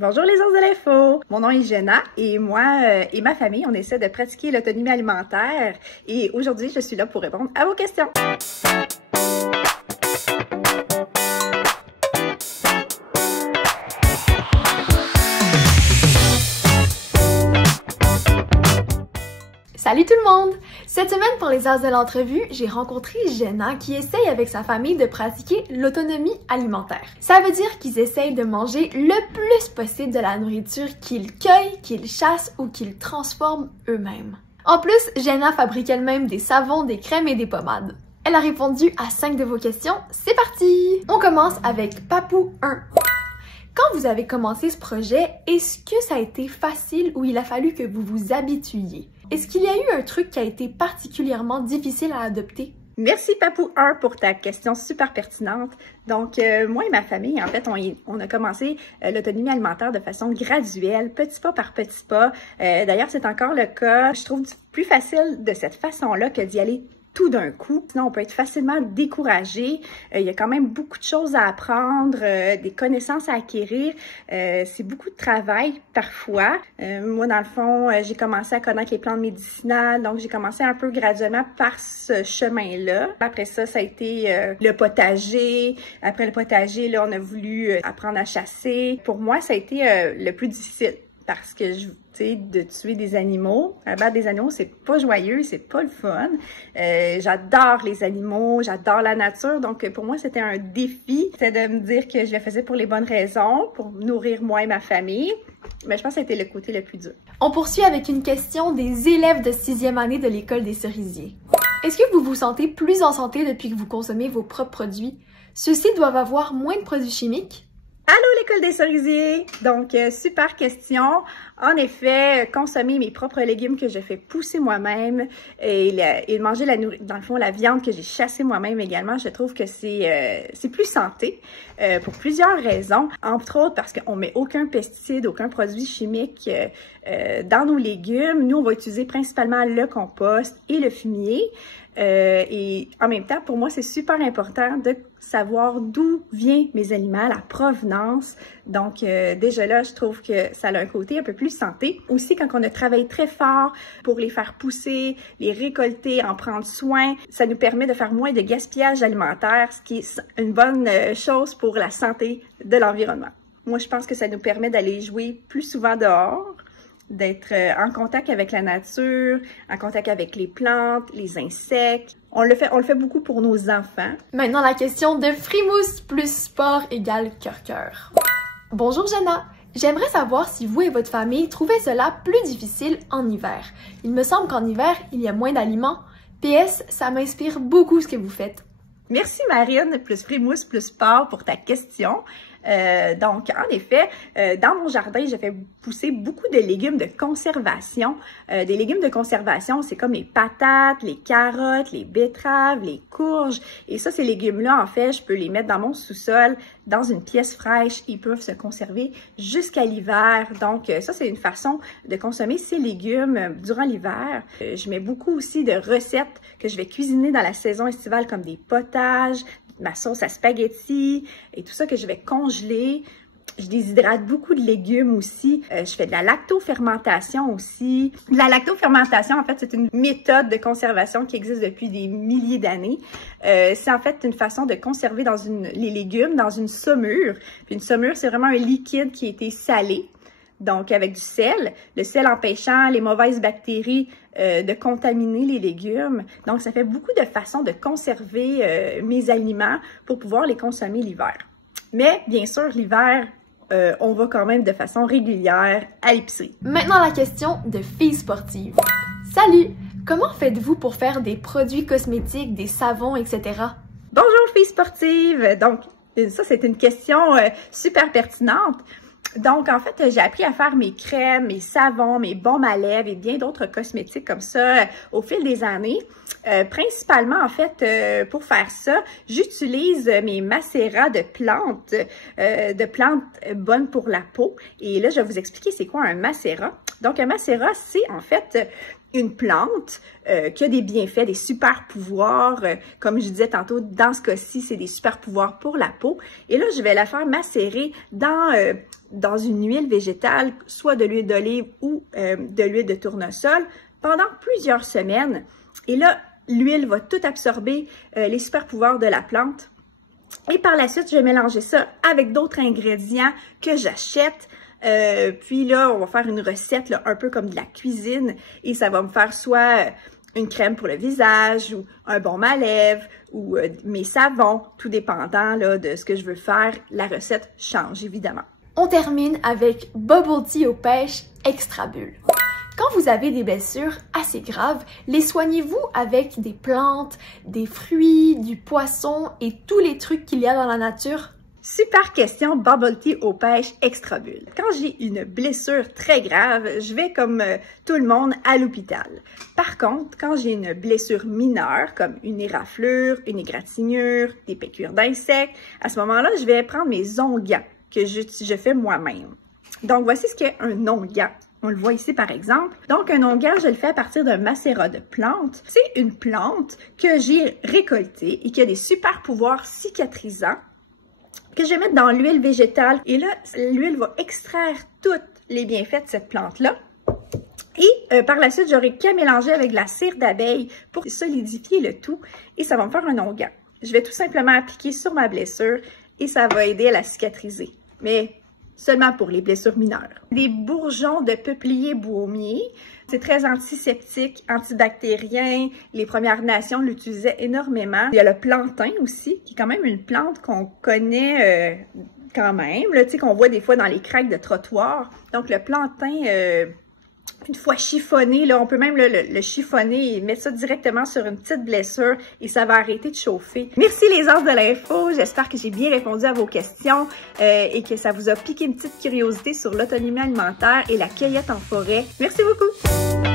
Bonjour les ours de l'info! Mon nom est Jenna et moi et ma famille, on essaie de pratiquer l'autonomie alimentaire et aujourd'hui, je suis là pour répondre à vos questions. Salut tout le monde! Cette semaine, pour les as de l'entrevue, j'ai rencontré Jenna qui essaye avec sa famille de pratiquer l'autonomie alimentaire. Ça veut dire qu'ils essayent de manger le plus possible de la nourriture qu'ils cueillent, qu'ils chassent ou qu'ils transforment eux-mêmes. En plus, Jenna fabrique elle-même des savons, des crèmes et des pommades. Elle a répondu à 5 de vos questions. C'est parti! On commence avec Papou 1. Quand vous avez commencé ce projet, est-ce que ça a été facile ou il a fallu que vous vous habituiez? Est-ce qu'il y a eu un truc qui a été particulièrement difficile à adopter? Merci Papou 1 pour ta question super pertinente. Donc, moi et ma famille, en fait, on a commencé l'autonomie alimentaire de façon graduelle, petit pas par petit pas. D'ailleurs, c'est encore le cas. Je trouve plus facile de cette façon-là que d'y aller tout d'un coup. Sinon, on peut être facilement découragé. Il y a quand même beaucoup de choses à apprendre, des connaissances à acquérir. C'est beaucoup de travail parfois. Moi, dans le fond, j'ai commencé à connaître les plantes médicinales, donc j'ai commencé un peu graduellement par ce chemin-là. Après ça, ça a été le potager. Après le potager, là, on a voulu apprendre à chasser. Pour moi, ça a été le plus difficile. Parce que, tu sais, de tuer des animaux, abattre des animaux, c'est pas joyeux, c'est pas le fun. J'adore les animaux, j'adore la nature, donc pour moi, c'était un défi. C'était de me dire que je le faisais pour les bonnes raisons, pour nourrir moi et ma famille. Mais je pense que c'était le côté le plus dur. On poursuit avec une question des élèves de 6e année de l'École des Cerisiers. Est-ce que vous vous sentez plus en santé depuis que vous consommez vos propres produits? Ceux-ci doivent avoir moins de produits chimiques? Allô l'École des Cerisiers! Donc, super question. En effet, consommer mes propres légumes que je fais pousser moi-même et manger dans le fond la viande que j'ai chassée moi-même également, je trouve que c'est plus santé pour plusieurs raisons. Entre autres parce qu'on met aucun pesticide, aucun produit chimique dans nos légumes. Nous, on va utiliser principalement le compost et le fumier. Et en même temps, pour moi, c'est super important de savoir d'où viennent mes aliments, la provenance. Donc, déjà là, je trouve que ça a un côté un peu plus santé. Aussi, quand on a travaillé très fort pour les faire pousser, les récolter, en prendre soin, ça nous permet de faire moins de gaspillage alimentaire, ce qui est une bonne chose pour la santé de l'environnement. Moi, je pense que ça nous permet d'aller jouer plus souvent dehors, d'être en contact avec la nature, en contact avec les plantes, les insectes. On le fait beaucoup pour nos enfants. Maintenant, la question de Frimousse plus sport égale cœur-cœur. Bonjour Jenna! J'aimerais savoir si vous et votre famille trouvez cela plus difficile en hiver. Il me semble qu'en hiver, il y a moins d'aliments. PS, ça m'inspire beaucoup ce que vous faites. Merci Marine, plus Frimousse, plus sport pour ta question. Donc, en effet, dans mon jardin, je fais pousser beaucoup de légumes de conservation. Des légumes de conservation, c'est comme les patates, les carottes, les betteraves, les courges. Et ça, ces légumes-là, en fait, je peux les mettre dans mon sous-sol, dans une pièce fraîche. Ils peuvent se conserver jusqu'à l'hiver. Donc, ça, c'est une façon de consommer ces légumes durant l'hiver. Je mets beaucoup aussi de recettes que je vais cuisiner dans la saison estivale, comme des potages, ma sauce à spaghetti et tout ça que je vais congeler. Je déshydrate beaucoup de légumes aussi. Je fais de la lactofermentation aussi. La lactofermentation, en fait, c'est une méthode de conservation qui existe depuis des milliers d'années. C'est en fait une façon de conserver les légumes dans une saumure. Puis une saumure, c'est vraiment un liquide qui a été salé. Donc, avec du sel, le sel empêchant les mauvaises bactéries de contaminer les légumes. Donc, ça fait beaucoup de façons de conserver mes aliments pour pouvoir les consommer l'hiver. Mais, bien sûr, l'hiver, on va quand même de façon régulière à l'épicerie. Maintenant, la question de filles sportives. Salut! Comment faites-vous pour faire des produits cosmétiques, des savons, etc.? Bonjour, filles sportives! Donc, ça, c'est une question super pertinente. Donc, en fait, j'ai appris à faire mes crèmes, mes savons, mes baumes à lèvres et bien d'autres cosmétiques comme ça au fil des années. Principalement, en fait, pour faire ça, j'utilise mes macérats de plantes bonnes pour la peau. Et là, je vais vous expliquer c'est quoi un macérat. Donc, un macérat, c'est en fait une plante qui a des bienfaits, des super pouvoirs. Comme je disais tantôt, dans ce cas-ci, c'est des super pouvoirs pour la peau. Et là, je vais la faire macérer dans une huile végétale, soit de l'huile d'olive ou de l'huile de tournesol, pendant plusieurs semaines. Et là, l'huile va tout absorber les super pouvoirs de la plante. Et par la suite, je vais mélanger ça avec d'autres ingrédients que j'achète. Puis là, on va faire une recette là, un peu comme de la cuisine et ça va me faire soit une crème pour le visage ou un baume à lèvres ou mes savons, tout dépendant là, de ce que je veux faire. La recette change évidemment. On termine avec Bubble Tea aux pêches Extra Bulle. Quand vous avez des blessures assez graves, les soignez-vous avec des plantes, des fruits, du poisson et tous les trucs qu'il y a dans la nature? Super question, Bubble Tea aux pêches Extra Bulle. Quand j'ai une blessure très grave, je vais comme tout le monde à l'hôpital. Par contre, quand j'ai une blessure mineure, comme une éraflure, une égratignure, des piqûres d'insectes, à ce moment-là, je vais prendre mes onguents que je fais moi-même. Donc, voici ce qu'est un onguent. On le voit ici, par exemple. Donc, un onguent, je le fais à partir d'un macérat de plante. C'est une plante que j'ai récoltée et qui a des super pouvoirs cicatrisants que je vais mettre dans l'huile végétale. Et là, l'huile va extraire tous les bienfaits de cette plante-là. Et par la suite, j'aurai qu'à mélanger avec de la cire d'abeille pour solidifier le tout. Et ça va me faire un onguent. Je vais tout simplement appliquer sur ma blessure et ça va aider à la cicatriser. Mais seulement pour les blessures mineures. Des bourgeons de peuplier baumier. C'est très antiseptique, antibactérien. Les Premières Nations l'utilisaient énormément. Il y a le plantain aussi, qui est quand même une plante qu'on connaît quand même, tu sais, qu'on voit des fois dans les craques de trottoir. Donc, le plantain, une fois chiffonné, là, on peut même le chiffonner et mettre ça directement sur une petite blessure et ça va arrêter de chauffer. Merci les As de l'info, j'espère que j'ai bien répondu à vos questions et que ça vous a piqué une petite curiosité sur l'autonomie alimentaire et la cueillette en forêt. Merci beaucoup!